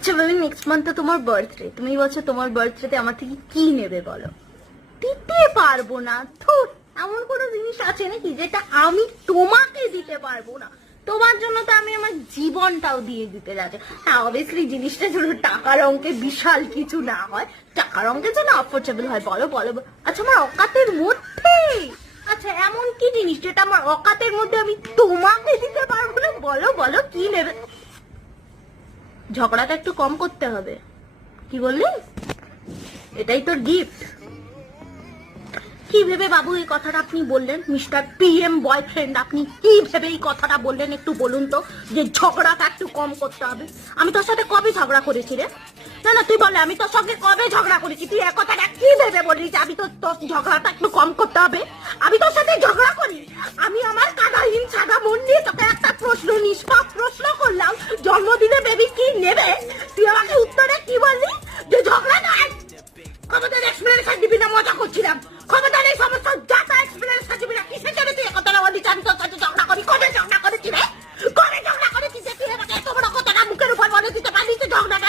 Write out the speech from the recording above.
আচ্ছা baby, next month তো তোমার বার্থডে, তুমি বলছো তোমার বার্থডেতে আমার থেকে কি নেবে বলো? দিতে পারবো না। ধুর, এমন কোনো জিনিস আছে নাকি যেটা আমি তোমাকে দিতে পারবো না? তোমার জন্য তো আমি আমার জীবনটাও দিয়ে দিতে যাচ্ছি। হ্যাঁ, অবভিয়াসলি জিনিসটা যেন টাকার অঙ্কে বিশাল কিছু না হয়, টাকার অঙ্কে যেন অ্যাফোর্ডেবল হয়। বলো বলো বলো। আচ্ছা, আমার অকাতের মধ্যে, আচ্ছা এমন কি জিনিস যেটা আমার অকাতের মধ্যে আমি তোমাকে দিতে পারবো না? বলো বলো, কি নেবে? ঝগড়াটা একটু কম করতে হবে। কি বললি? এটাই তোর গিফট? কি ভেবে বাবু এই কথাটা আপনি বললেন? মিস্টার পিএম বয়ফ্রেন্ড, আপনি কি ভেবে এই কথাটা বললেন একটু বলুন তো, যে ঝগড়াটা একটু কম করতে হবে? আমি তোর সাথে কবে ঝগড়া করেছি রে? না না, তুই বলে আমি তোর সঙ্গে কবে ঝগড়া করেছি? তুই এক কথাটা কি ভেবে বললি যে আমি তোর ঝগড়াটা একটু কম করতে হবে? আমি তোর সাথে ঝগড়া করি? আমি আমার কাদাহীন সাদা মন নিয়ে তোকে একটা প্রশ্ন, নিষ্পাপ প্রশ্ন করলাম, জন্মদিনে বেবি কি নেবে? তুই আমাকে উত্তরে কি বললি? যে ঝগড়া নয়। ক্ষমতার এক্সপ্লেনেশন দিবি না? মজা করছিলাম। ক্ষমতার এই সমস্ত যাতা এক্সপ্লেনেশন দিবি না? কিসের জন্য তুই একথা বলছিস আমি তোর সাথে ঝগড়া করি? কবে ঝগড়া করেছি রে? কবে ঝগড়া করেছিস যে তুই আমাকে এত বড় কথাটা মুখের উপর বলে দিতে পারলি? ঝগড়াটা